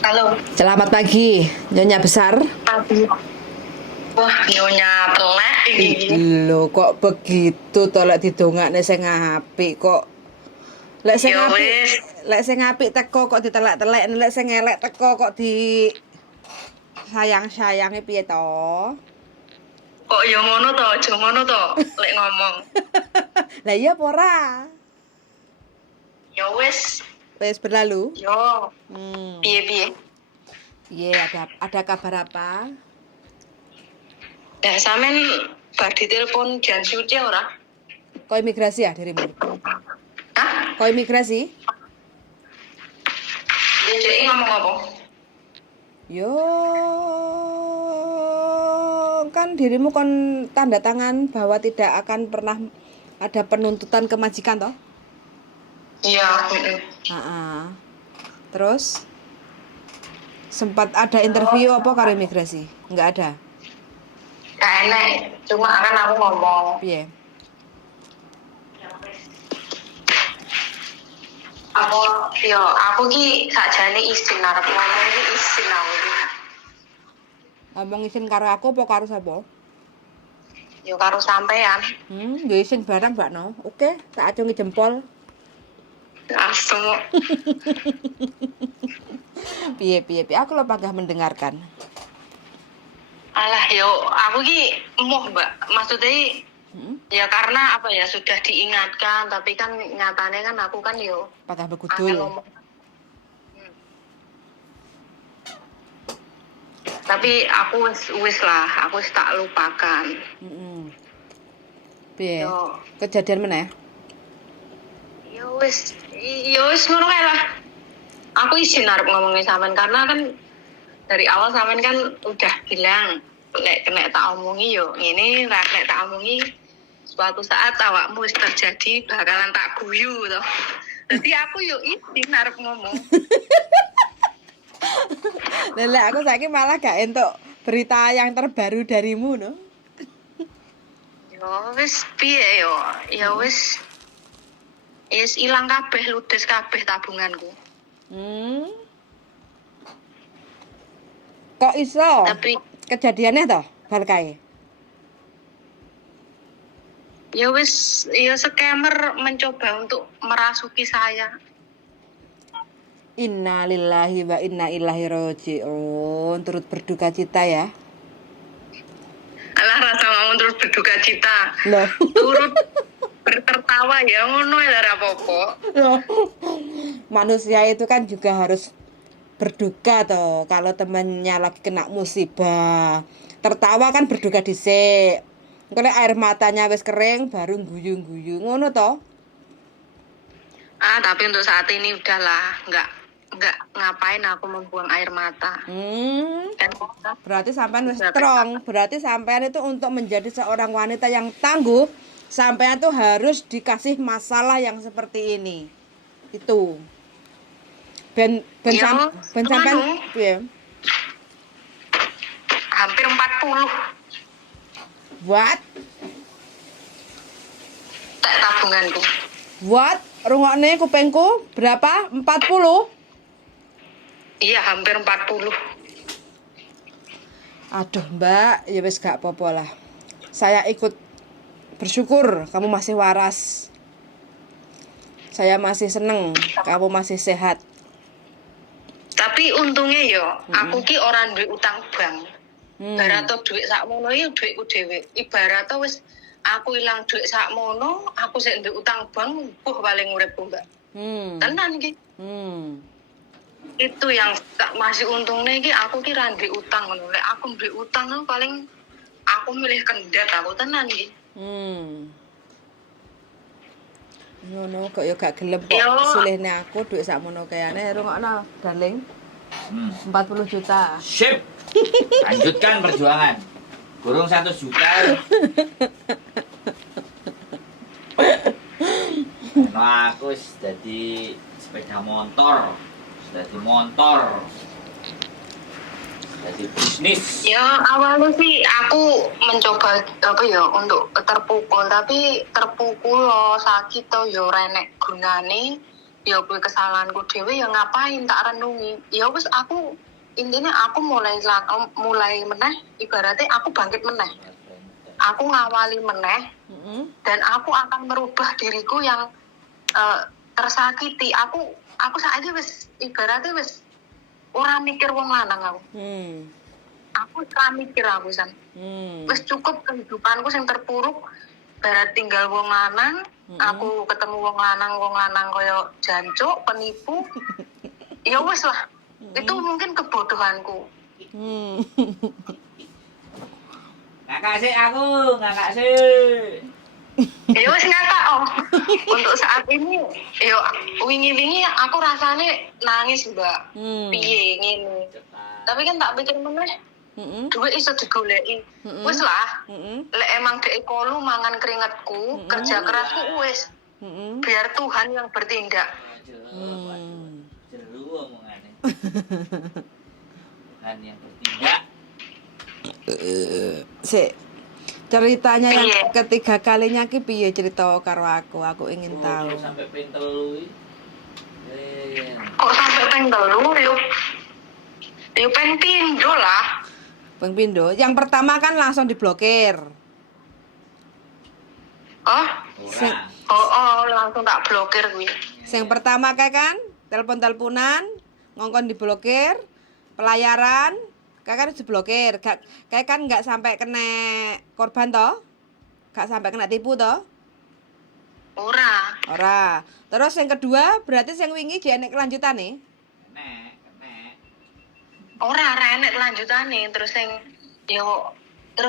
Halo. Selamat pagi, Nyonya besar. Pagi. Wah, nyonya telek iki. Lho, kok begitu to lek didongakne sing apik kok. Lek sing Ya apik, wis, lek sing apik teko kok ditelek-telek, lek sing elek teko kok di sayang-sayange piye to? kok ya ngono to, aja ngono to, lek ngomong. Lah iya apa ora? Ya wis, Wis berlalu. yo Hmm. piye-piye. Iya, ada kabar apa? Dah sampean bar ditelepon Jan Suci ora? Kau imigrasi ya dirimu? Hah? Kau imigrasi? Dia ngomong apa? Yo, kan dirimu kon tanda tangan bahwa tidak akan pernah ada penuntutan ke majikan toh? Iya, heeh. Terus sempat ada interview apa karo imigrasi? Enggak ada. Gak enak, cuma kan aku ngomong. Piye? Aku ki sakjane izin arep ngomong ki izin aku. Ngomong izin karo aku apa karo sapa? Yo karo sampean. Ya izin barang, Mbak No. Oke, tak acungi jempol. Langsung. Piye. Aku lo panggah mendengarkan. Alah yo aku ki emoh Mbak. Maksudnya ya karena apa ya sudah diingatkan tapi kan nyatanya kan aku kan yo Panggah angel begudul. ngomong. Tapi aku wis lah, aku wis tak lupakan. Piye? Yo. Kejadian meneh? Ya wis ngono kae lah. Aku izin arep ngomongin sampean karena kan dari awal sampean kan udah bilang lek kena tak omongi yo ngene, lek kena tak omongi suatu saat awakmu wis terjadi bakalan tak guyu to. Jadi aku yo izin arep ngomong. Lele aku saiki malah gak entuk berita yang terbaru darimu no. Yo wis piye yo? Ya wis ilang kabeh, ludes kabeh tabunganku. Kok iso? Tapi Kejadiannya toh bal kae. ya wis ya scammer mencoba untuk merasuki saya. Innalillahi wa inna ilaihi raji'un. Turut berduka cita ya. Alah rasa mau terus berduka cita. Loh. Turut bertertawa ya ngono ya ora apa-apa. Loh. Manusia itu kan juga harus berduka toh kalau temennya lagi kena musibah. Tertawa kan berduka dhisik. Engko air matanya wis kering baru guyu-guyu ngono toh. Tapi untuk saat ini udahlah, enggak ngapain aku membuang air mata. Dan Berarti sampean wis strong. Berarti sampean itu untuk menjadi seorang wanita yang tangguh, sampean tuh harus dikasih masalah yang seperti ini. Itu. Ben sampean piye? Hampir 40. What? Tak tabunganku. What? Rungokne kupengku berapa? 40? Iya, hampir 40. Aduh, Mbak, ya wis gak apa-apa lah. Saya ikut bersyukur kamu masih waras. Saya masih seneng kamu masih sehat. Tapi untungnya yo, aku ki orang duit utang bank. Barato duit sakmono iki duitku dhewe. Ibarat wis aku ilang duit sakmono, aku sik ndek utang bank, paling uripku, Mbak. Tenan iki. Itu yang masih untungnya iki aku ki ra ndek utang ngono. Lek aku ndek utang paling aku milih kendat aku tenan iki. Ngono kok ya gak gelem kok silihne aku duit sakmono kayane rungokno darling. 40 juta. Sip. Lanjutkan perjuangan. Burung 1 juta. Nah, aku wis dadi sepeda motor. Dadi motor. Dadi bisnis. Ya awalnya sih aku mencoba apa ya untuk terpukul, tapi terpukul loh sakit toh yo renek gunane ya kuwi kesalahanku dhewe ya ngapain tak renungi. Ya wis aku intinya aku mulai meneh ibaratnya aku bangkit meneh. Aku ngawali meneh dan aku akan merubah diriku yang tersakiti. Aku saiki wis ibaratnya wis ora mikir wong lanang aku. Aku ora mikir aku san. Wis cukup kehidupanku sing terpuruk barat tinggal wong lanang. Aku ketemu wong lanang koyo jancuk, penipu. Ya wis lah. Itu mungkin kebodohanku. Ngakak sih aku, ngakak sih. Ya wis ngakak oh. Untuk saat ini yo wingi-wingi aku rasane nangis, Mbak. Piye ngene. Tapi kan tak pikir meneh, duit iso digoleki. Wis lah. Lek emang dhek kolu mangan keringetku, kerja kerasku wis. Biar Tuhan yang bertindak. Jeru omongannya. Tuhan yang bertindak. Ceritanya yang ketiga kalinya ki piye cerita karo aku ingin tahu. Sampai ping 3. Kok sampai ping 3 yo ping 3 lah. Ping pindho. Yang pertama kan langsung diblokir. Oh? Ora. Oh, langsung tak blokir kuwi. Yang pertama kayak kan telepon-teleponan ngongkon diblokir, pelayaran kayak kan diblokir. Kayak kan nggak sampai kena korban toh? Nggak sampai kena tipu toh? Ora. Terus yang kedua berarti yang wingi dia enek kelanjutane? Nek. Ora enek kelanjutane terus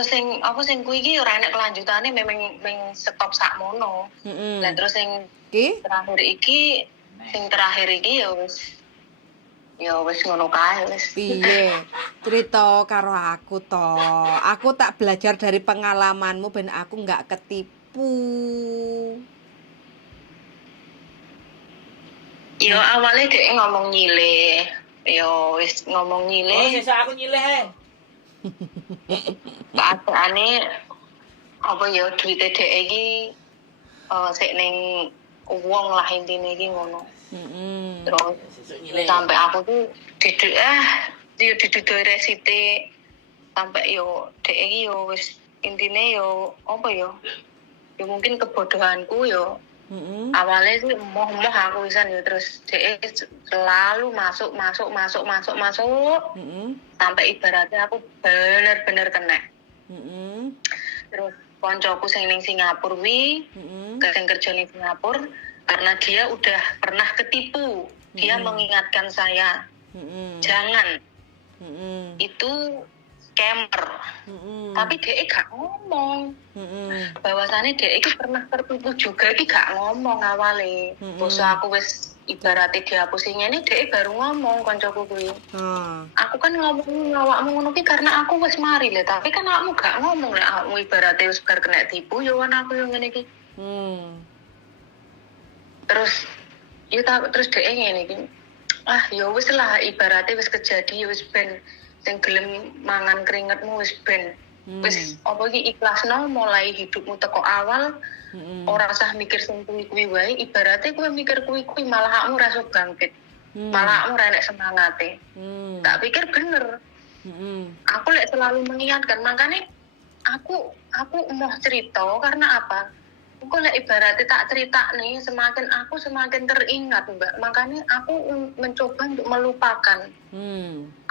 sing apa sing kuwi iki ora enek kelanjutane memang stop sakmono. Lah terus sing terakhir iki ya wis ngono kae wis. Piye? Cerita karo aku to. Aku tak belajar dari pengalamanmu ben aku nggak ketipu. Yo awalnya dia ngomong nyileh. Yo wis ngomong Oh, nyileh. sesuk aku nyileh. Keadaane apa ya duit dhek iki sik ning wong lah intine iki ngono. Terus Sesuk nyileh. sampai aku tuh didudui resite sampai yo dhek iki yo wis intine yo apa yo. Ya mungkin kebodohanku yo. Awalnya sih emoh aku pisan ya terus dhek selalu masuk sampai ibaratnya aku bener-bener kena. Terus koncoku sing ning Singapura wi sing kerja ning Singapura karena dia udah pernah ketipu dia mengingatkan saya jangan itu scammer. Tapi dia gak ngomong bahwasannya dia itu pernah tertipu juga, dia gak ngomong awalnya. Bos aku wis ibaratnya dihapusinya ini dia baru ngomong koncoku kuwi. Aku kan ngomong awakmu ngono ki karena aku wis mari le, tapi kan awakmu gak ngomong lek awakmu ibaratnya wis bar kena tipu ya wan aku yang ngene iki. Terus terus dia ngene iki. Ya wis lah ibaratnya wis kejadian wis ben sing gelem mangan keringetmu wis ben wis apa iki ikhlasno mulai hidupmu teko awal ora usah mikir sing kuwi wae ibaratnya kowe mikir kuwi malah awakmu ra iso bangkit malah awakmu ra enek semangate. Tak pikir bener. Aku lek selalu mengingatkan makanya aku mau cerita karena apa? Aku lek ibaratnya tak cerita nih semakin teringat Mbak. Makanya aku mencoba untuk melupakan.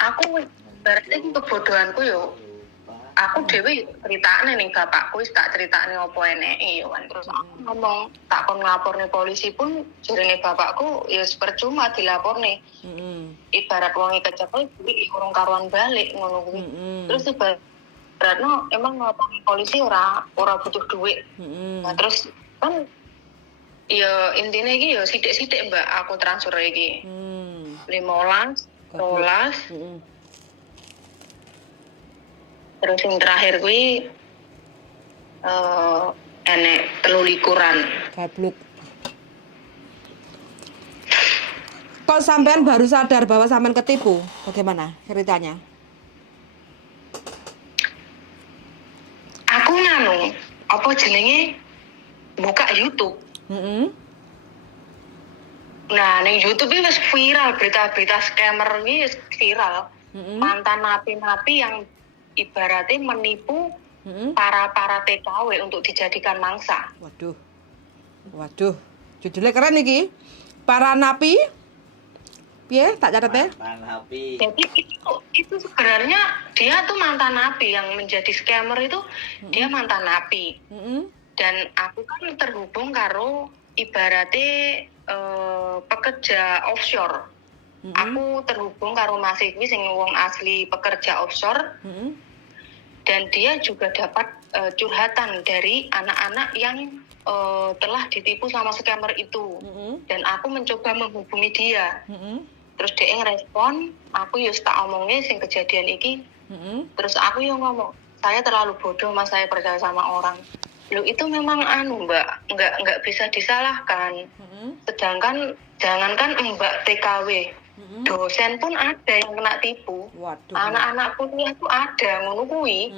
Aku ibaratnya kebodohanku yo. Aku dhewe critakne ning bapakku wis tak critakne opo eneke yo kan. Terus aku ngomong tak kon nglaporne polisi pun jarene bapakku ya percuma dilaporne. Ibarat wong kecekel kuwi urung karuan balik ngono kuwi. Terus ibaratno emang nglaporne polisi ora butuh duit. Nah terus kan ya intine iki ya sithik-sithik Mbak aku transfer iki. 15, 12. Terus yang terakhir kuwi enek 23-an. Gabluk. Kok sampean baru sadar bahwa sampean ketipu? Bagaimana ceritanya? Aku apa jenenge buka YouTube. Nah, ning YouTube ini wis viral berita-berita scammer ini wis viral. Mm-mm. Mantan napi-napi yang ibaratnya menipu Mm-mm. para TKW untuk dijadikan mangsa. Waduh, judulnya keren nih. Para napi, piye tak catat ya? Mantan napi. Jadi itu sebenarnya dia tuh mantan napi yang menjadi scammer itu dia mantan napi. Mm-mm. Dan aku kan terhubung karo ibaratnya pekerja offshore. Mm-mm. Aku terhubung karo Mas Ikwi sing wong asli pekerja offshore. Mm-mm. Dan dia juga dapat curhatan dari anak-anak yang telah ditipu sama scammer itu. Mm-mm. Dan aku mencoba menghubungi dia. Mm-mm. Terus dia ngerespon, aku yus tak omongnya sing kejadian iki. Mm-mm. Terus aku yang ngomong, saya terlalu bodoh mas, saya percaya sama orang. Loh itu memang mbak, nggak bisa disalahkan. Mm-mm. Sedangkan jangankan mbak TKW, Mm-mm. dosen pun ada yang kena tipu. Waduh. Anak-anak kuliah tuh ada, ngono kuwi.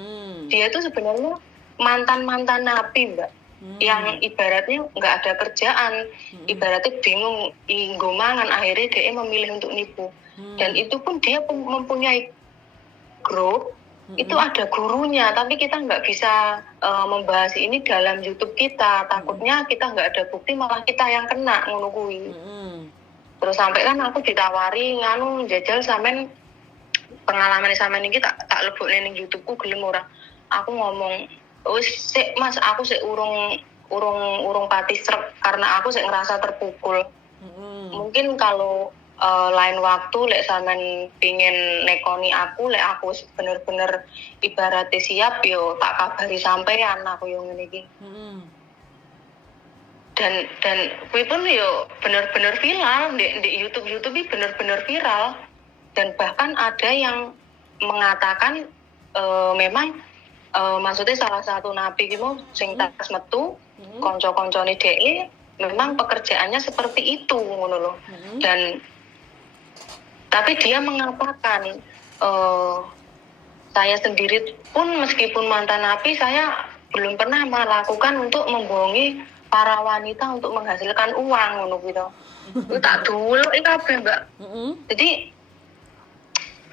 Dia tuh sebenarnya mantan napi mbak. Yang ibaratnya nggak ada kerjaan, ibaratnya bingung inggo mangan, akhirnya dia memilih untuk nipu. Dan itu pun dia mempunyai grup, itu ada gurunya, tapi kita nggak bisa membahas ini dalam YouTube kita, takutnya kita nggak ada bukti malah kita yang kena, ngono kuwi. Terus sampai kan aku ditawari nganu jajal sampean pengalaman sampean iki tak lebokne ning YouTubeku gelem ora. Aku ngomong wis sik Mas, aku sik urung pati srek karena aku sik ngerasa terpukul. Mungkin kalau lain waktu lek sampean pingin nekoni aku, lek aku bener-bener ibaratnya siap yo tak kabari sampean aku yo ngene iki. Dan kuwi pun yo bener-bener viral di YouTube ini bener-bener viral. Dan bahkan ada yang mengatakan memang maksudnya salah satu napi ki mau sing tas metu kanca-kancane dhek memang pekerjaannya seperti itu ngono loh. Dan tapi dia mengatakan saya sendiri pun meskipun mantan napi saya belum pernah melakukan untuk membohongi para wanita untuk menghasilkan uang ngono gitu. Itu tak dulu iki kabeh, Mbak. Jadi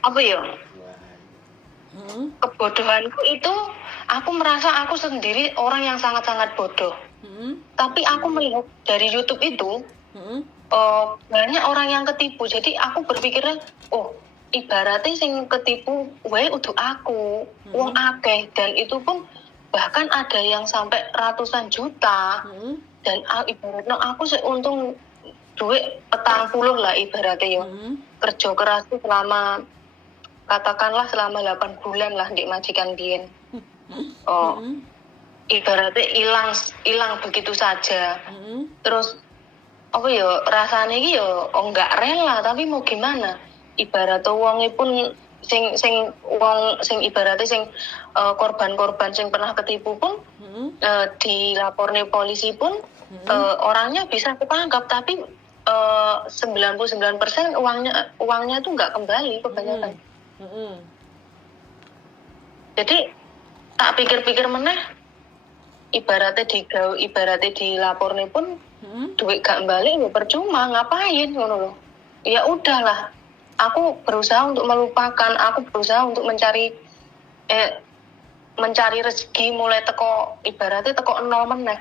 apa ya? Kebodohanku itu aku merasa aku sendiri orang yang sangat-sangat bodoh. Tapi aku melihat dari YouTube itu banyak orang yang ketipu. Jadi aku berpikirnya, oh ibaratnya sing ketipu wae udah aku, wong akeh, dan itu pun bahkan ada yang sampai ratusan juta. Dan ibaratnya aku sih untung duit 40 lah ibaratnya ya. Kerja keras itu selama katakanlah selama 8 bulan lah di majikan biyen. Ibaratnya hilang begitu saja. Terus apa ya rasanya iki ya enggak rela, tapi mau gimana? Ibaratnya wonge pun sing ibaratnya sing korban-korban sing pernah ketipu pun dilaporne polisi pun orangnya bisa ketangkap, tapi 99% uangnya tuh nggak kembali kebanyakan. Jadi tak pikir-pikir meneh, ibaratnya dilaporne pun duit gak balik ya percuma, ngapain ngono loh. Ya udahlah, aku berusaha untuk melupakan, aku berusaha untuk mencari rezeki mulai ibaratnya teko nol meneh.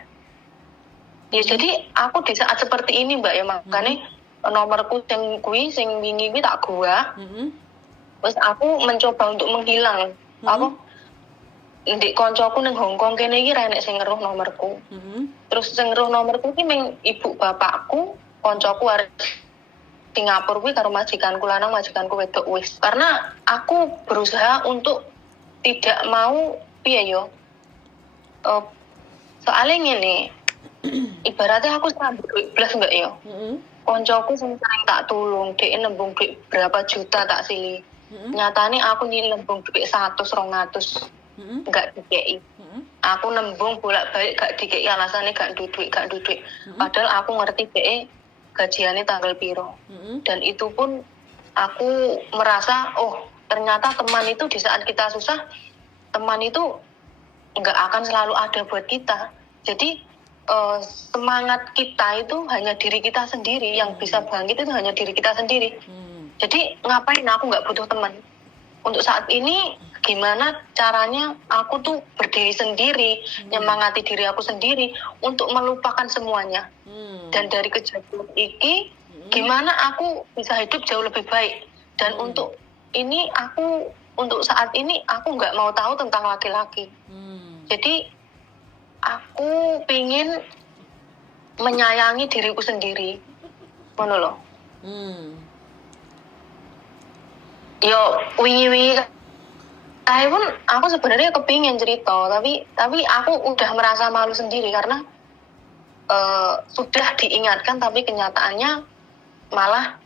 Ya jadi aku di saat seperti ini Mbak ya, makanya nomorku sing wingi kuwi tak gua. Terus aku mencoba untuk menghilang. Aku ndek koncoku ning Hongkong kene iki ra enek sing ngeruh nomorku. Terus sing ngeruh nomorku iki meng ibu bapakku, koncoku arek Singapura kuwi karo majikanku lanang, majikanku wedok wis. Karena aku berusaha untuk tidak mau piye yo. Soalnya ngene, ibaratnya aku sambut duit blas Mbak yo. Koncoku sing sering tak tulung, dhek nembung duit berapa juta tak sili. Nyatane aku nembung duit 100-200. Enggak dikei. Aku nembung bolak-balik gak dikei, alasannya gak duit. Padahal aku ngerti dhek gajiannya tanggal piro. Dan itu pun aku merasa ternyata teman itu di saat kita susah, teman itu enggak akan selalu ada buat kita. Jadi semangat kita itu hanya diri kita sendiri, yang bisa bangkit itu hanya diri kita sendiri. Jadi ngapain aku nggak butuh teman? Untuk saat ini gimana caranya aku tuh berdiri sendiri, nyemangati diri aku sendiri untuk melupakan semuanya. Dan dari kejadian ini gimana aku bisa hidup jauh lebih baik. Dan untuk saat ini aku nggak mau tahu tentang laki-laki. Jadi aku pingin menyayangi diriku sendiri, ngono loh. Yo wingi-wingi kayak pun aku sebenarnya kepingin cerita, tapi aku udah merasa malu sendiri karena sudah diingatkan, tapi kenyataannya malah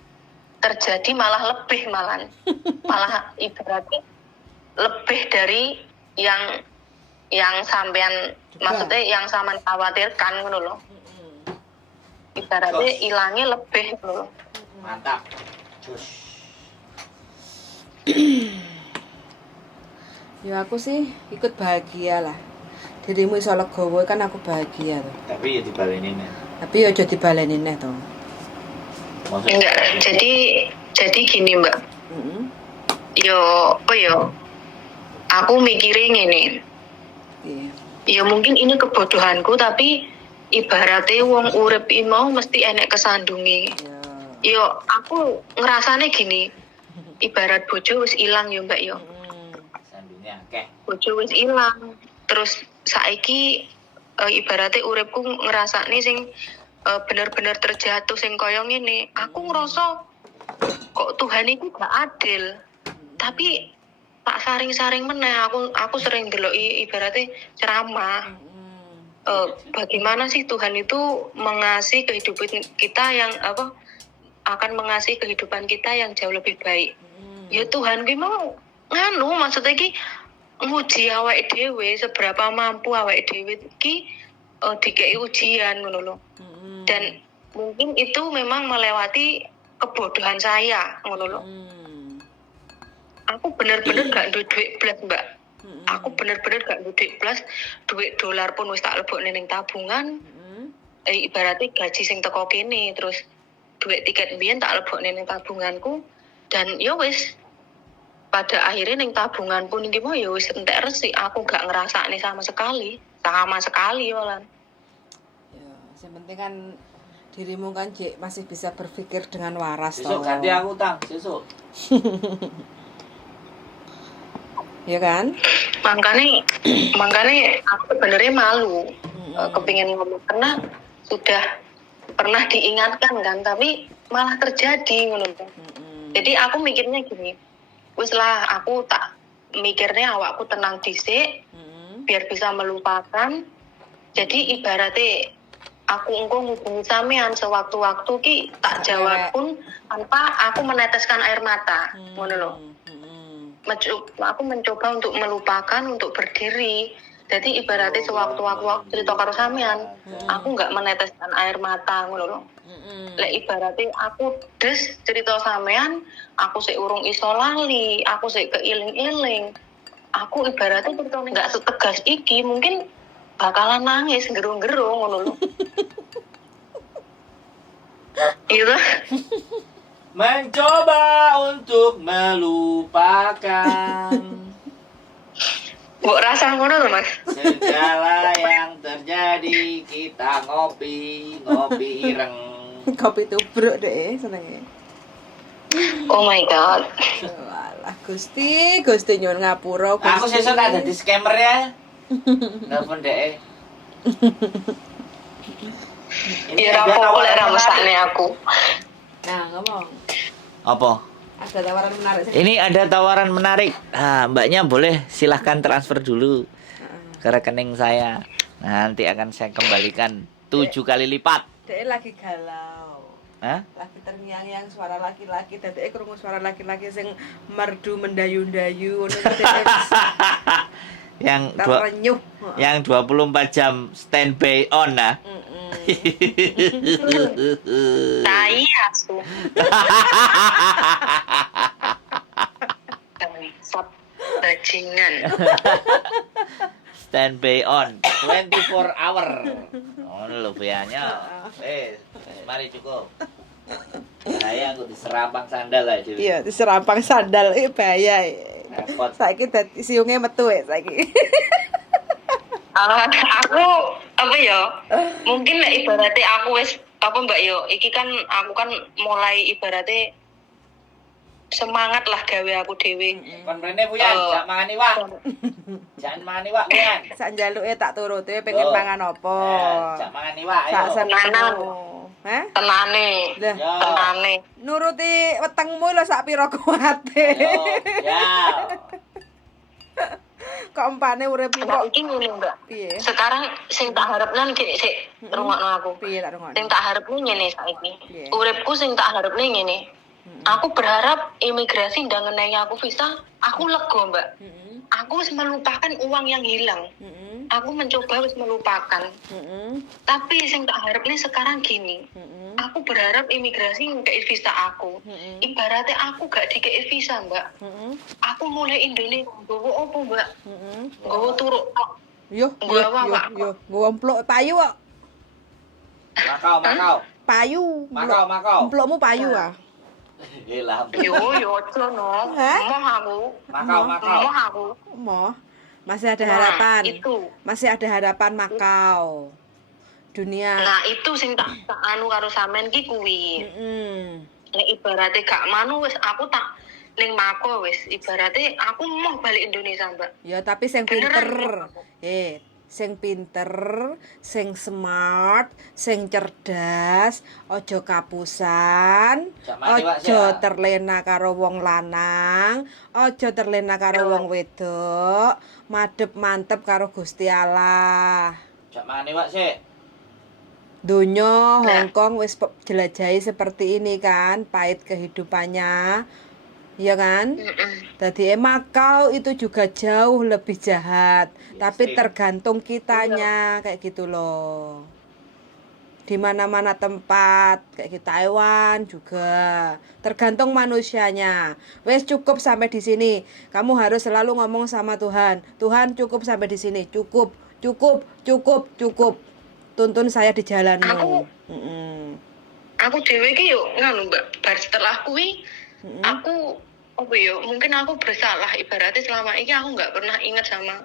terjadi, malah ibaratnya lebih dari yang sampean maksudnya yang sampean khawatirkan ngono loh. Ibaratnya hilangnya lebih ngono loh. Mantap. Cus. Ya aku sih ikut bahagia lah. Dirimu iso legowo kan aku bahagia tuh. Tapi ya dibalenin ya. Tapi aja dibaleni neh to. Enggak, jadi gini Mbak. Yo aku mikirin ini. Iya. Ya mungkin ini kebodohanku, tapi ibaratnya wong urip iki mau mesti enek kesandungi. Yo aku ngerasane gini. Ibarat bojo wis ilang yo Mbak yo. Sandungnya akeh. Bojo wis ilang. Terus saiki ibaratnya uripku ngerasane sing bener-bener terjatuh sing koyo ngene. Aku ngerasa kok Tuhan itu gak adil. Tapi tak saring-saring meneh aku sering deloki ibaratnya ceramah. Bagaimana sih Tuhan itu mengasihi kehidupan kita yang akan mengasihi kehidupan kita yang jauh lebih baik. Ya Tuhan ki mau maksudnya ki nguji awake dhewe seberapa mampu awake dhewe ki dikei ujian ngono lho. Dan mungkin itu memang melewati kebodohan saya ngono lho. Aku bener-bener gak duwe duit blas Mbak. Aku bener-bener gak duwe duit blas, duit dolar pun wis tak lebokne ning tabungan. Ibaratnya gaji sing teko kene, terus duit tiket mbiyen tak lebokne ning tabunganku, dan ya wis pada akhirnya ning tabungan pun iki mau ya wis entek resik, aku gak ngerasakne sama sekali malah. Ya, yang penting kan dirimu kan Cik masih bisa berpikir dengan waras Besok ganti aku tang, besok. Ya kan? Makanya aku sebenarnya malu kepingin ngomong karena sudah pernah diingatkan kan, tapi malah terjadi ngono. Jadi aku mikirnya gini, wis lah aku tak mikirnya awakku tenang dhisik biar bisa melupakan. Jadi ibaratnya aku engko ngubungi sampean sewaktu-waktu ki tak jawab pun tanpa aku meneteskan air mata ngono lho. Aku mencoba untuk melupakan, untuk berdiri. Jadi ibaratnya sewaktu-waktu aku cerita karo sampean, aku nggak meneteskan air mata ngono lho. Lek ibaratnya aku des cerita sampean, aku sik urung iso lali, aku sik keiling-iling. Aku ibaratnya ceritanya nggak setegas iki, mungkin bakalan nangis gerung-gerung ngono lho. Iya. Mencoba untuk melupakan Mbok rasa ngono lho, Mas. segala yang terjadi. Kita ngopi ireng. Kopi tubruk deh senenge. Oh my god. Walah Gusti nyuwun ngapura Gusti. Aku sesuk tak dadi scammer ya. Nelfon dhek. Ya rapopo lek ra mesakne aku. Nah, ngomong. Apa? Ada tawaran menarik sih. Ini ada tawaran menarik. Nah, mbaknya boleh silahkan transfer dulu ke rekening saya. Nanti akan saya kembalikan 7 kali lipat. Dek lagi galau. Hah? Lagi terngiang-ngiang suara laki-laki, dadeke krungu suara laki-laki sing merdu mendayu-dayu ngono ku dek. Yang 24 jam standby on nah. Tai asu. Sap bajingan. Standby on. 24 hour. Oh lho biayanya. Mari cukup. Saya aku diserampang sandal aja. Iya, diserampang sandal bahaya. Repot. Saiki dadi siunge metu saiki. Aku apa ya? Mungkin lek ibaratnya aku wis apa Mbak yo, iki kan aku kan mulai ibaratnya semangat lah gawe aku dhewe. Kon mrene Puyan, jak mangan iwak. Jangan mangan iwak Puyan. Sak njaluke tak turuti pengen Loh. mangan apa. Jak mangan iwak Sak ayo. senengmu. Hah? Tenane. Lah, Yo. Tenane. nuruti wetengmu lho sak pira kuwate. Ayo, ya. Kok empane urip Mbak kok iki ngene Mbak. piye? Sekarang sing tak harapnya gini sik rungokno aku. Piye tak rungokno? Sing tak harapnya ngene saiki. Piye? Uripku sing tak harapnya ngene. Aku berharap imigrasi ndak ngenai aku visa, aku lega, Mbak. Heeh. Aku wis melupakan uang yang hilang. Heeh. Aku mencoba wis melupakan. Heeh. Tapi sing tak harapnya sekarang gini. Heeh. Aku berharap imigrasi ngekei visa aku. Heeh. Ibaratnya aku gak dikei visa, Mbak. Heeh. Aku mulai Indonesia, nggowo apa, Mbak? Heeh. Nggowo turuk kok. Yo, Gua apa, Pak? Ngomplok payu kok. Makau. Payu. Makau. Emplokmu payu ah. Gila. Yo, ojo no. Hah? Moh aku. Makau. Moh aku. Moh. Masih ada Nah, harapan. itu. Masih ada harapan Makau. Dunia. Nah, itu sing tak anu karo sampean ki kuwi. Heeh. Nek ibaratnya gak manu wis aku tak ning Mako wis ibaratnya aku mau balik Indonesia, Mbak. Ya tapi sing Beneran, pinter. Sing pinter, sing smart, sing cerdas, ojo kapusan, Jak mani, Wak, ojo Sia. terlena karo wong lanang, ojo terlena karo wong wedok, madhep mantep karo Gusti Allah. Jak mangan iwak sik. Donya Hongkong wis jelajahi seperti ini kan, pahit kehidupannya. Iya kan? Tadi Makau itu juga jauh lebih jahat, tapi sih. tergantung kitanya kayak gitu loh. Di mana-mana tempat kayak di Taiwan juga tergantung manusianya. Wes cukup sampai di sini. Kamu harus selalu ngomong sama Tuhan. Tuhan cukup sampai di sini. Cukup. Tuntun saya di jalanmu. Aku dhewe ki yo ngono, Mbak. Bar setelah kuwi aku apa yo mungkin aku bersalah ibaratnya selama ini aku nggak pernah ingat sama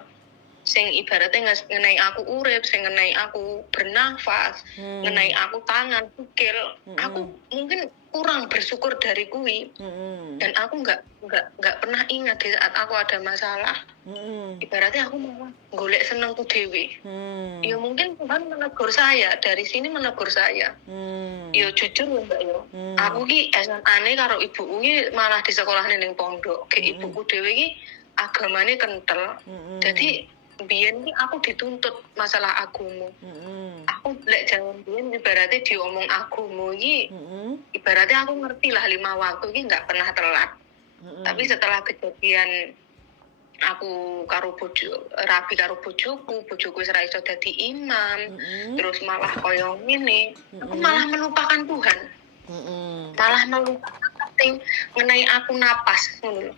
sing ibaratnya ngenai aku urip, sing ngenai aku bernafas, ngenai aku tangan, sikil. Aku mungkin kurang bersyukur dari kuwi. Dan aku nggak pernah ingat di saat aku ada masalah. Ibaratnya aku malah golek senengku dewi. Ya mungkin Tuhan menegur saya, dari sini menegur saya. Ya jujur ya Mbak ya. Aku ki SMA-ne karo ibuku ki malah di sekolah ning pondok. Ke ibuku dewi ki agamane kental. Jadi biyen ki aku dituntut masalah agama. Aku lek jaman biyen ibaratnya diomong agama iki ibaratnya aku ngerti lah 5 waktu iki nggak pernah telat. Tapi setelah kejadian aku karo rabi karo bojoku wis ora iso dadi imam, terus malah koyo ngene, aku malah melupakan Tuhan. Malah melupakan penting mengenai aku napas ngono lho.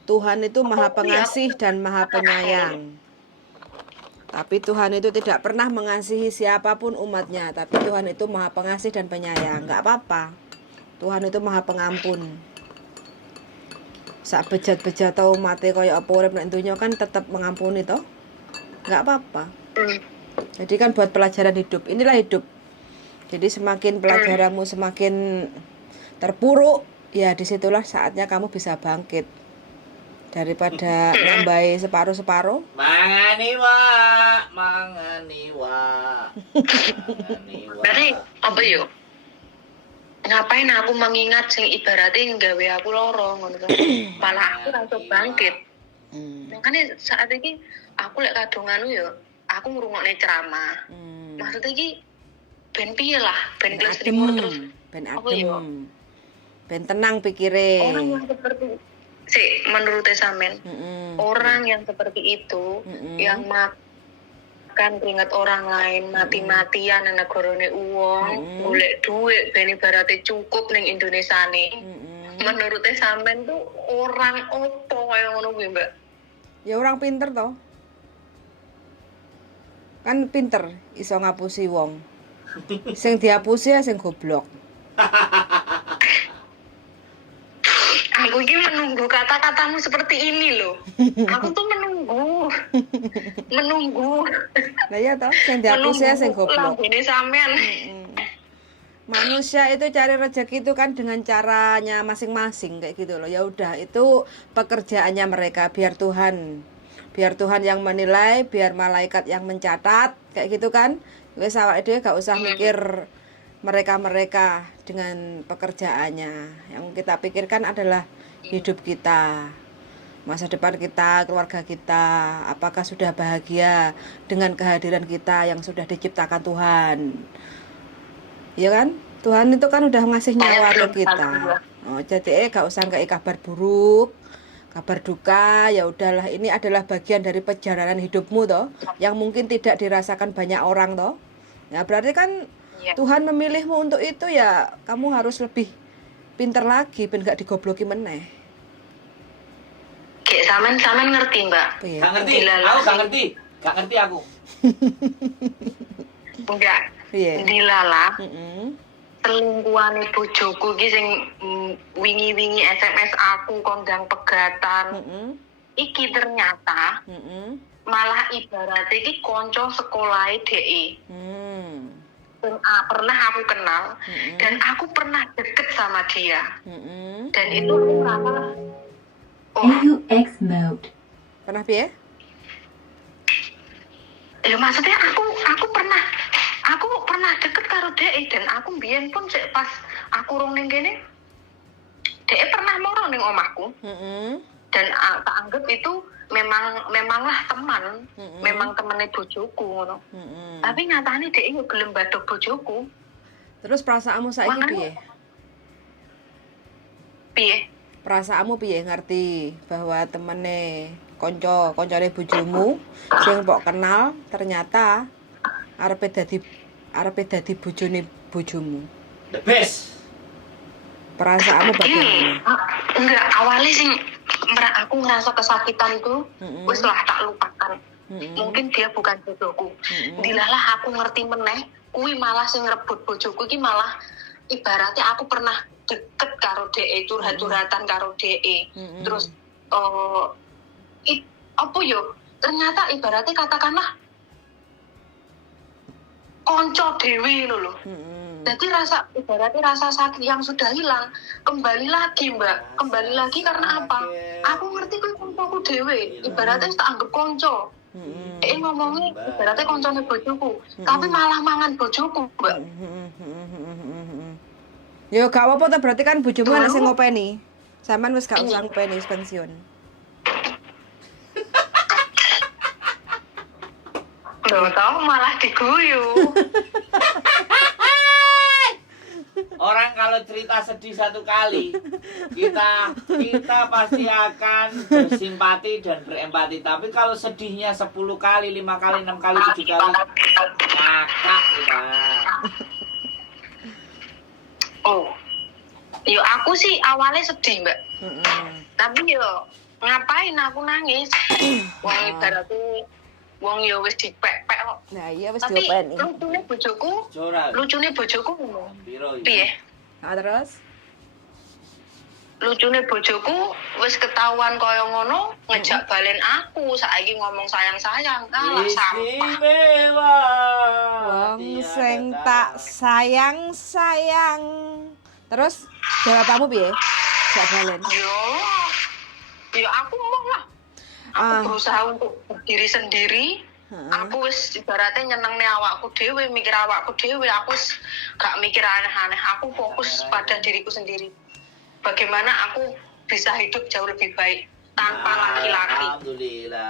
Tuhan itu maha pengasih dan maha penyayang. Tapi Tuhan itu tidak pernah mengasihi siapapun umatnya. Tapi Tuhan itu maha pengasih dan penyayang. Gak apa-apa. Tuhan itu maha pengampun. Sak bejat-bejat tau mati kaya apa urip nek donya kan tetap mengampuni toh. Gak apa-apa. Jadi kan buat pelajaran hidup. Inilah hidup. Jadi semakin pelajaranmu semakin terpuruk, ya disitulah saatnya kamu bisa bangkit. Daripada nambahi separuh-separuh. Mangan iwak. Berarti apa yo? Ngapain aku mengingat sing ibaratnya nggawe aku loro ngono kan. Malah aku langsung bangkit. Makanya saat ini aku lek kadunganu yo, aku ngrungokne ceramah. Maksudnya iki ben piye lah, ben kelas 5 terus ben apa yo? adem. Ben tenang pikire. Orang yang seperti menurut sampean, orang yang seperti itu yang makan keringat orang lain, mati-matian nang negarane uang, golek duit ben ibaratnya cukup ning Indonesia nih. Menurut sampean tuh orang opo kaya ngono kuwi, Mbak? Ya orang pinter toh. Kan pinter iso ngapusi wong. Sing dihapusi ya sing goblok. Aku ini menunggu kata-katamu seperti ini loh. Aku tuh menunggu Lah ya toh, sing dihapusi ya sing goblok. Ini sampean. Manusia itu cari rezeki itu kan dengan caranya masing-masing kayak gitu loh. Ya udah, itu pekerjaannya mereka, biar Tuhan yang menilai, biar malaikat yang mencatat kayak gitu kan. Wes awake dhewe gak usah mikir mereka dengan pekerjaannya. Yang kita pikirkan adalah hidup kita, masa depan kita, keluarga kita, apakah sudah bahagia dengan kehadiran kita yang sudah diciptakan Tuhan. Ya kan? Tuhan itu kan udah ngasih nyawa ke kita. Oh, jadi gak usah ngei kabar buruk, kabar duka. Ya udahlah, ini adalah bagian dari perjalanan hidupmu toh, yang mungkin tidak dirasakan banyak orang toh. Ya berarti kan Tuhan memilihmu untuk itu, ya kamu harus lebih pinter lagi ben gak digobloki meneh. Kayak sampean ngerti, Mbak? Iya. Gak ngerti, aku gak ngerti aku. Enggak. Iya. Dilalah. Heeh. Selingkuhane bojoku iki sing wingi-wingi SMS aku kondang pegatan. Iki ternyata malah ibaratnya iki konco sekolahe dhek. Pernah aku kenal dan aku pernah deket sama dia. Dan itu aku merasa AUX mode. Pernah piye? Ya maksudnya aku pernah deket karo dhek dan aku mbiyen pun sik pas aku rung ning kene dhek pernah moro ning omahku. Dan tak anggap itu memanglah teman, memang temennya bojoku ngono. Tapi nyatane dhek yo gelem badhok bojoku. Terus perasaanmu saiki piye? Piye? Perasaanmu piye ngerti bahwa temene koncone bojomu sing mbok kenal ternyata arepe dadi bojone bojomu. The best. Perasaanmu bagaimana? Enggak, awalnya sing aku ngerasa kesakitan tuh wis lah tak lupakan. Mungkin dia bukan bojoku. Dilalah aku ngerti meneh, kuwi malah sing rebut bojoku iki malah ibaratnya aku pernah deket karo dhek, curhat-curhatan karo dhek. Terus apa yo? Ternyata ibaratnya katakanlah konco dewi lho. Jadi ibaratnya rasa sakit yang sudah hilang kembali lagi, Mbak. Kembali lagi karena apa? Aku ngerti kuwi koncoku dewe. Ibaratnya tak anggap konco. Ngomongnya ibaratnya koncone bojoku, tapi malah mangan bojoku, Mbak. Yo gak apa-apa ta, berarti kan bojomu ana sing ngopeni. Sampeyan wis gak usah ngopeni, wis pensiun. Loh, tau malah diguyu. Orang kalau cerita sedih satu kali, kita pasti akan bersimpati dan berempati. Tapi kalau sedihnya 10 kali, 5 kali, 6 kali, 7 kali, ngakak kita. Oh, yo aku sih awalnya sedih, Mbak. Tapi yo ngapain aku nangis? Wong ibaratnya wong yo wis dipek-pek kok. Nah, iya wis Tapi diopeni. lucune bojoku ngomong. Piye? Nah, terus Lucune bojoku wis ketahuan kaya ngono, ngejak balen aku, saiki ngomong sayang-sayang, kalah sampah. Istimewa. wong sing tak sayang. Terus jawabanmu piye? Gak balen. Yo aku mau lah. Aku berusaha untuk berdiri sendiri. Aku wis ibaratnya nyenengne awakku dhewe, mikir awakku dhewe. Aku wis gak mikir aneh-aneh. Aku fokus pada diriku sendiri. Bagaimana aku bisa hidup jauh lebih baik tanpa laki-laki. Alhamdulillah.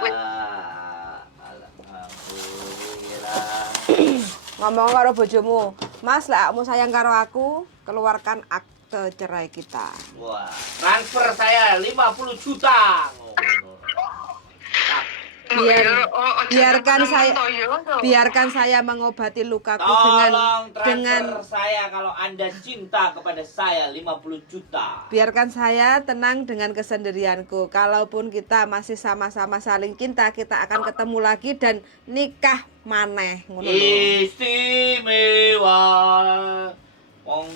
Ngomong karo bojomu, Mas, lek kamu sayang karo aku, keluarkan akte cerai kita. Wah, transfer saya 50 juta. biarkan saya mengobati lukaku Tolong dengan transfer saya kalau Anda cinta kepada saya 50 juta. biarkan saya tenang dengan kesendirianku. Kalaupun kita masih sama-sama saling cinta, kita akan ketemu lagi dan nikah maneh ngono lho. Istimewa. Wong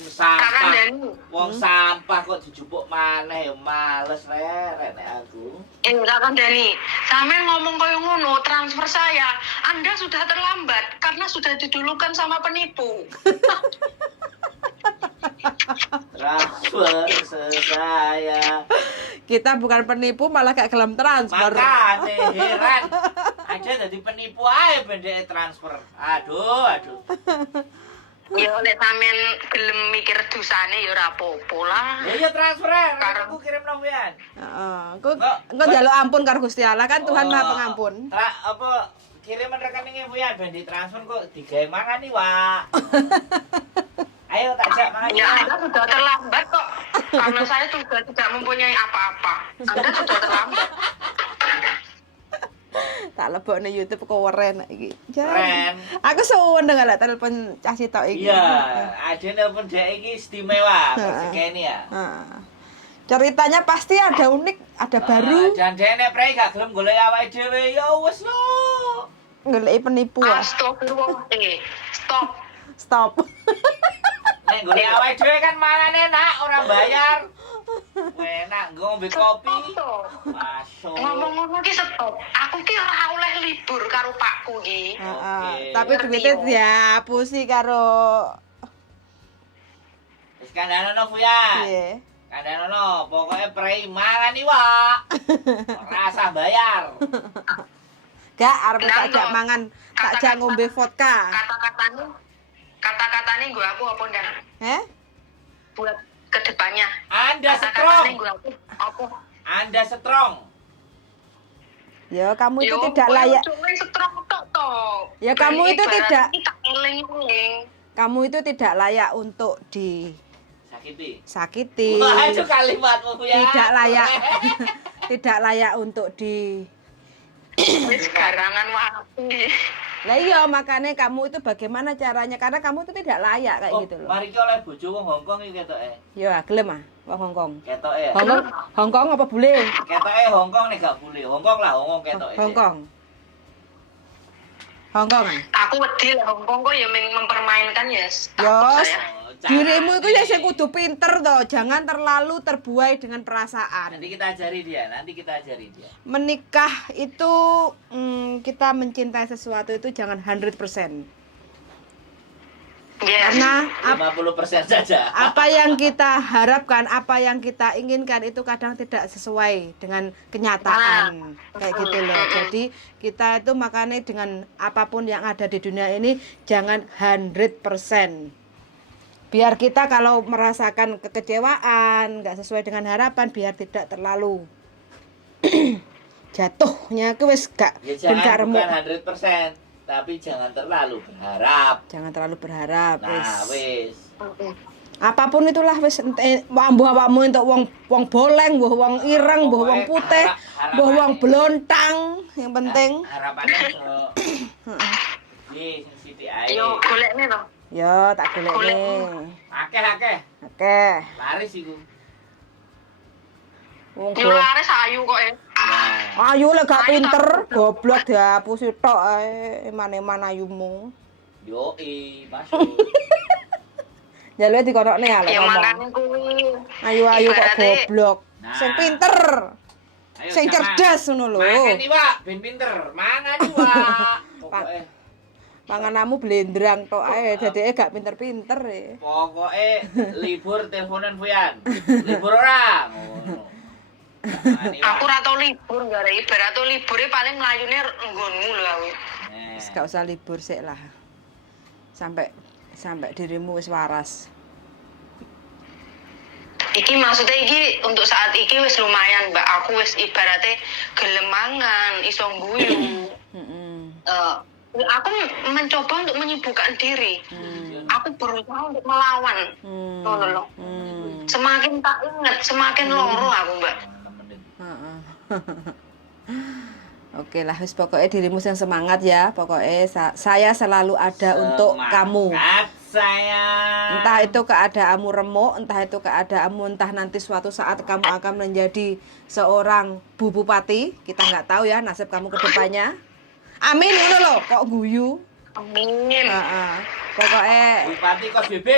sampah kok dijupuk maneh ya males rek aku. Kakak Dani, sampean ngomong koyo ngono, transfer saya. Anda sudah terlambat karena sudah didulukan sama penipu. Transfer saya. Kita bukan penipu malah gak gelem transfer. Makane heran. Aja jadi penipu ae bendeke transfer. Aduh. Ya lek sampean gelem mikir dosane ya ora apa-apa lah. Ya transfer ae. Sekarang- Aku kirim nombian. Heeh. Engko njaluk ampun karo Gusti Allah kan Tuhan Maha Pengampun. Apa kiriman rekeningnya Bu ya ben ditransfer kok digawe mangani, Wak. Ayo tak jak mangani. Ya Anda sudah terlambat kok. Karena saya sudah tidak mempunyai apa-apa. Anda sudah terlambat. Tak lebokne YouTube keren iki. Keren. Aku suwun dengan telepon cah sitok iki. Iya, ada nelpon dek iki istimewa, Heeh. rezeki ya. Heeh. Ceritanya pasti ada unik, ada baru. Dan dek nek prei gak gelem golek awake dhewe ya wis lho. Goleki penipu. Astagfirullah. Stop. Stop. Nek golek awake dhewe kan mangan enak, ora bayar. Enak ngombe kopi. Masuk. Ngomong-ngomong ki stop. Aku ki ora oleh libur karo pakku ki. Heeh. Oke. Tapi duitnya dihapusi karo Wis kandhanono Fuyan. piye? Kandhanono, pokoke prei mangan Wak. Ora usah bayar. Gak arep Nah, tak jak no. mangan, tak jak ngombe vodka. Kata-katanya gue aku apa dan buat kedepannya. Anda Kata-katanya strong. gue aku apa? Anda strong. Ya kamu itu Yo, tidak gue layak. cuma setrong tok. Ya, kamu itu tidak. Kita eling-eling. Kamu itu tidak layak untuk Sakiti. disakiti. Wah, itu kalimatmu ya. Tidak layak. Tidak layak untuk Wis garangan wae. Lah iya makanya kamu itu bagaimana caranya karena kamu itu tidak layak kayak gitu loh. Mari ki oleh bojo wong Hongkong iki ketoke. Ya gelem ah wong Hongkong. Ketoke ya. Hongkong apa bule? Ketoke Hongkong nek gak boleh. Hongkong lah, Hongkong ketoke. Hongkong. Hongkong ah. Aku wedi lah Hongkong kok ya mempermainkan ya. Yos. Saya. Dirimu itu ya sing kudu pinter toh, jangan terlalu terbuai dengan perasaan. Nanti kita ajari dia. Menikah itu kita mencintai sesuatu itu jangan 100%. Yes. Karena 50% saja. apa yang kita harapkan, apa yang kita inginkan itu kadang tidak sesuai dengan kenyataan. Kayak gitu loh. Jadi kita itu makanya dengan apapun yang ada di dunia ini jangan 100%. Biar kita kalau merasakan kekecewaan, nggak sesuai dengan harapan, biar tidak terlalu jatuhnya ke wis gak Ya ben gak jangan remuk. bukan 100%, tapi jangan terlalu berharap. Jangan terlalu berharap Nah, wis. wis. Apapun itulah wis mbuh awakmu entuk wong boleng, mbuh wong ireng, mbuh wong putih, mbuh wong blontang, yang penting. Harapannya kok. Iki sing sithik ae. Yo golekne to. Ya, tak golekne. Akeh. Oke. Laris iku. Wong Yo laris ayu kok ya. Nah, ayu lek gak pinter, goblok dihapusi tok ae eman-eman ayumu. yo masuk. Jaluke dikonokne ya lek Ya ngomong. makane kuwi. Ayu-ayu kok Ibaratnya- goblok. Nah. Sing pinter, Ayo, sing sama. cerdas ngono lho. Mangan iki, Wak, ben pinter. Mangan iki, Wak. Pokoke Panganamu blendrang tok ae, dadeke gak pinter-pinter e. Pokoke libur teleponan Fuyan. Libur ora. Ngono. Mangan iki, Wak. Aku ora tau libur gara ibarat tuh libure paling mlayune nggonmu lho aku. Nah. Wis gak usah libur sik lah. Sampai dirimu wis waras. Iki maksudnya iki untuk saat iki wis lumayan mbak. Aku wis ibaratnya gelem mangan, iso guyu. Heeh. Aku mencoba untuk menyibukkan diri. Aku berusaha untuk melawan. Ngono lho. Semakin tak inget, semakin loro aku mbak. Heeh. Oke lah, wis pokoknya dirimu yang semangat ya. Pokoknya saya selalu ada untuk kamu. Semangat sayang. Entah itu keadaanmu remuk, entah itu keadaanmu, entah nanti suatu saat kamu akan menjadi seorang bu bupati. Kita nggak tahu ya nasib kamu ke depannya. Amin, ngono loh, kok guyu. Amin. Pokoknya Bupati kos BB.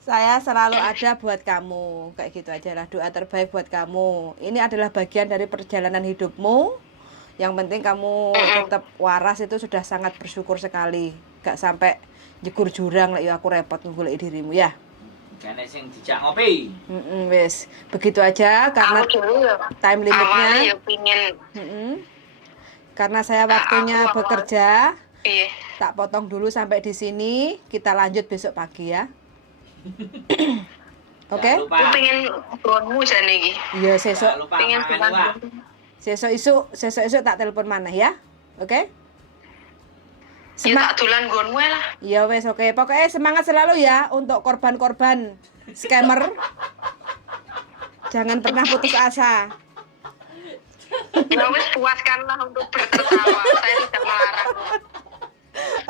saya selalu ada buat kamu. Kayak gitu aja lah, doa terbaik buat kamu. Ini adalah bagian dari perjalanan hidupmu. Yang penting kamu tetap waras, itu sudah sangat bersyukur sekali. Gak sampai jekur jurang lah, ya aku repot ngegolek dirimu ya. Jane sing dijak ngopi. Wes, begitu aja karena Aku dulu ya. time Awalnya limitnya. ya pingin. Karena saya waktunya Aku bekerja, Iya. tak potong dulu sampai di sini. Kita lanjut besok pagi ya. Oke? Jangan lupa. Aku pengen gonmu jane iki. Iya, Jangan sesuk lupa Pengen mangan teman. luwak. sesuk tak telepon maneh ya. Oke? Ya tak dolan gonmu lah. Iya wes, oke. Pokoknya semangat selalu ya untuk korban-korban scammer. Jangan pernah putus asa. Ya wis puaskanlah untuk bertertawa. Saya tidak melarang.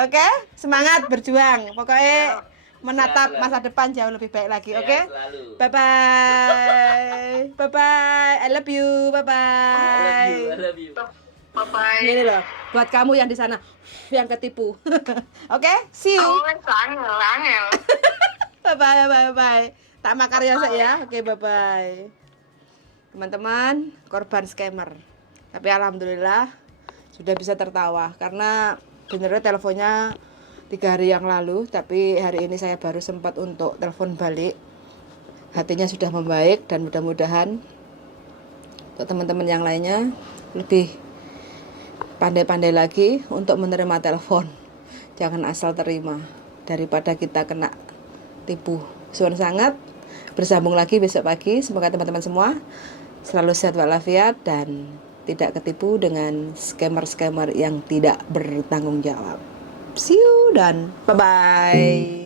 Oke? Semangat berjuang. Pokoknya menatap masa depan jauh lebih baik lagi, oke? Sehat selalu. Bye bye. Bye bye. I love you. Bye bye. I love you. Bye-bye. Ini loh, buat kamu yang di sana yang ketipu. Oke? See you. Oh, angel. Bye bye bye bye. Tak makarya ya. Oke, bye bye. Teman-teman, korban scammer. Tapi alhamdulillah sudah bisa tertawa karena benernya teleponnya 3 hari yang lalu, tapi hari ini saya baru sempat untuk telepon balik. Hatinya sudah membaik dan mudah-mudahan untuk teman-teman yang lainnya lebih pandai-pandai lagi untuk menerima telepon. Jangan asal terima daripada kita kena tipu. Suwun sangat. Bersambung lagi besok pagi. Semoga teman-teman semua selalu sehat walafiat dan tidak ketipu dengan scammer-scammer yang tidak bertanggung jawab. See you dan bye-bye.